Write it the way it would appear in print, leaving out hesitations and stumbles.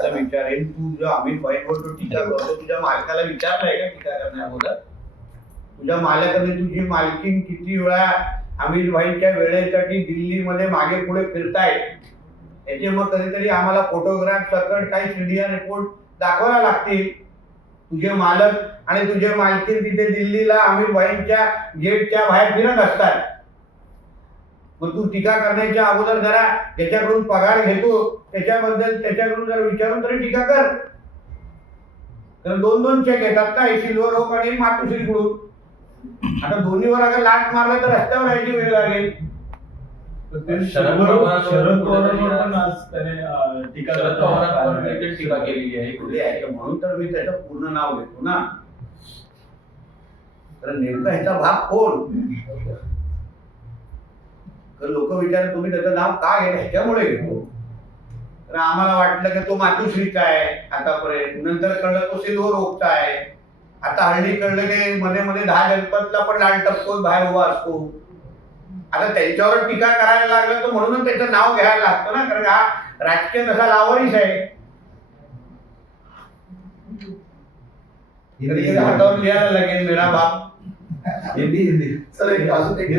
शेवटचा विचारेन, तू जो अमित भाईवर तो टीका करतो, तुझ्या मालकाला विचारलंय का टीका करण्याबद्दल? तुझ्या मालकाने तुझी मालकीन किती वेळा अमित भाईच्या वेळेसाठी दिल्लीमध्ये मागे पुढे फिरताय, याचे मग कधीतरी आम्हाला फोटोग्राफ सकट काही सीडीआर रिपोर्ट दाखवायला लागतील. तुझे मालक आणि तुझे मालकीन तिथे दिल्लीला अमित भाईंच्या गेटच्या बाहेर फिरत असतात. मग तू टीका करण्याच्या अगोदर जरा ज्याच्याकडून पगार घेतो त्याच्याबद्दल त्याच्याकडून जरा विचारून तरी टीका कर. कारण दोन दोन चेक येतात का, सिल्वर ओक आणि मातोश्रीकडून. आता दोन्हीवर अगर लाट मारला तर रस्त्यावर यायची वेळ लागेल. शरद पवारांवर पण आज त्याने टीका केलेली आहे. म्हणून तर मी त्याचं पूर्ण नाव घेतो ना. तर नेमका ह्याचा भाग कोण? तर लोक विचार तुम्ही त्याचं नाव का घेता, ह्याच्यामुळे घेतो. तर आम्हाला वाटलं की तो मातोश्रीचा आहे आतापर्यंत, नंतर कळलं तो सिल्वर ओकचा आहे, आता हल्ली कळलं की मध्ये मध्ये 10 गणपतला पण लाल टपकोन बाहेर उभा असतो. आता त्यांच्यावर टीका करायला लागलं तर म्हणूनच त्याचं नाव घ्यायला लागतं ना, कारण हा राजकीय तसा लावारीच आहे. हातावर लिहायला लागेल मेरा बाप. हिंदी चला एक अजून एक